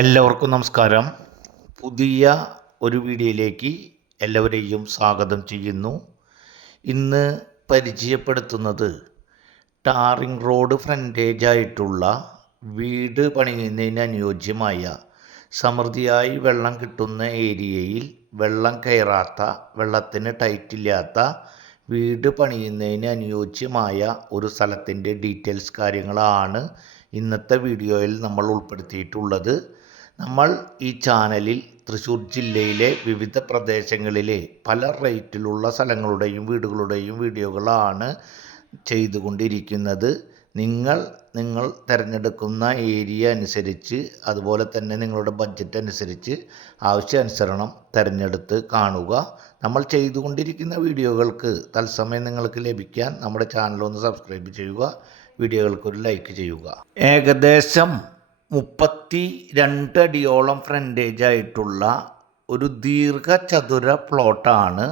എല്ലാവർക്കും നമസ്കാരം. പുതിയ ഒരു വീഡിയോയിലേക്ക് എല്ലാവരെയും സ്വാഗതം ചെയ്യുന്നു. ഇന്ന് പരിചയപ്പെടുത്തുന്നത് ടാറിംഗ് റോഡ് ഫ്രണ്ടേജ് ആയിട്ടുള്ള വീട് പണിയുന്നതിന് അനുയോജ്യമായ സമൃദ്ധിയായി വെള്ളം കിട്ടുന്ന ഏരിയയിൽ വെള്ളം കയറാത്ത വെള്ളത്തിന് ടൈറ്റില്ലാത്ത വീട് പണിയുന്നതിന് അനുയോജ്യമായ ഒരു സ്ഥലത്തിന്റെ ഡീറ്റെയിൽസ് കാര്യങ്ങളാണ് ഇന്നത്തെ വീഡിയോയിൽ നമ്മൾ ഉൾപ്പെടുത്തിയിട്ടുള്ളത്. നമ്മൾ ഈ ചാനലിൽ തൃശ്ശൂർ ജില്ലയിലെ വിവിധ പ്രദേശങ്ങളിലെ പല റേറ്റിലുള്ള സ്ഥലങ്ങളുടെയും വീടുകളുടെയും വീഡിയോകളാണ് ചെയ്തുകൊണ്ടിരിക്കുന്നത്. നിങ്ങൾ നിങ്ങൾ തിരഞ്ഞെടുക്കുന്ന ഏരിയ അനുസരിച്ച് അതുപോലെ തന്നെ നിങ്ങളുടെ ബഡ്ജറ്റ് അനുസരിച്ച് ആവശ്യാനുസരണം തിരഞ്ഞെടുത്ത് കാണുക. നമ്മൾ ചെയ്തുകൊണ്ടിരിക്കുന്ന വീഡിയോകൾക്ക് തത്സമയം നിങ്ങൾക്ക് ലഭിക്കാൻ നമ്മുടെ ചാനൽ ഒന്ന് സബ്സ്ക്രൈബ് ചെയ്യുക വീഡിയോകൾക്കൊരു ലൈക്ക് ചെയ്യുക. ഏകദേശം മുപ്പത്തി രണ്ട് അടിയോളം ഫ്രണ്ടേജ് ആയിട്ടുള്ള ഒരു ദീർഘചതുര പ്ലോട്ടാണ്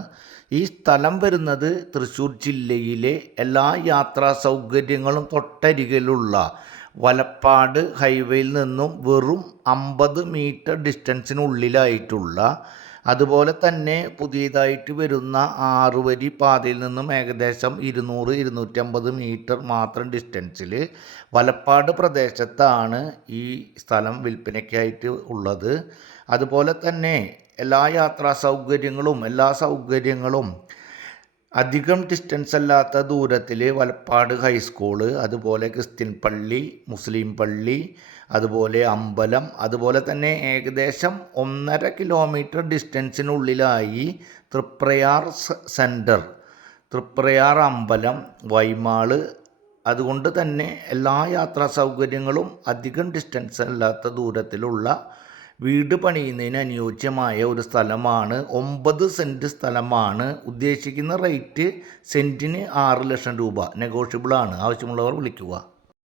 ഈ സ്ഥലം വരുന്നത് തൃശ്ശൂർ ജില്ലയിലെ എല്ലാ യാത്രാ സൗകര്യങ്ങളും തൊട്ടരികിലുള്ള വലപ്പാട് ഹൈവേയിൽ നിന്നും വെറും അമ്പത് മീറ്റർ ഡിസ്റ്റൻസിനുള്ളിലായിട്ടുള്ള അതുപോലെ തന്നെ പുതിയതായിട്ട് വരുന്ന ആറുവരി പാതയിൽ നിന്നും ഏകദേശം ഇരുന്നൂറ് ഇരുന്നൂറ്റമ്പത് മീറ്റർ മാത്രം ഡിസ്റ്റൻസിൽ വലപ്പാട് പ്രദേശത്താണ് ഈ സ്ഥലം വിൽപ്പനയ്ക്കായിട്ട് ഉള്ളത്. അതുപോലെ തന്നെ എല്ലാ യാത്രാ സൗകര്യങ്ങളും എല്ലാ സൗകര്യങ്ങളും അധികം ഡിസ്റ്റൻസ് അല്ലാത്ത ദൂരത്തിൽ വലപ്പാട് ഹൈസ്കൂൾ അതുപോലെ ക്രിസ്ത്യൻ പള്ളി മുസ്ലിം പള്ളി അതുപോലെ അമ്പലം അതുപോലെ തന്നെ ഏകദേശം ഒന്നര കിലോമീറ്റർ ഡിസ്റ്റൻസിനുള്ളിലായി തൃപ്രയാർ സെന്റർ തൃപ്രയാർ അമ്പലം വൈമാൾ. അതുകൊണ്ട് തന്നെ എല്ലാ യാത്രാ സൗകര്യങ്ങളും അധികം ഡിസ്റ്റൻസ് അല്ലാത്ത ദൂരത്തിലുള്ള വീട് പണിയുന്നതിന് അനുയോജ്യമായ ഒരു സ്ഥലമാണ്. ഒമ്പത് സെന്റ് സ്ഥലമാണ്. ഉദ്ദേശിക്കുന്ന റേറ്റ് സെന്റിന് ആറ് ലക്ഷം രൂപ. നെഗോഷ്യബിളാണ് ആവശ്യമുള്ളവർ വിളിക്കുക.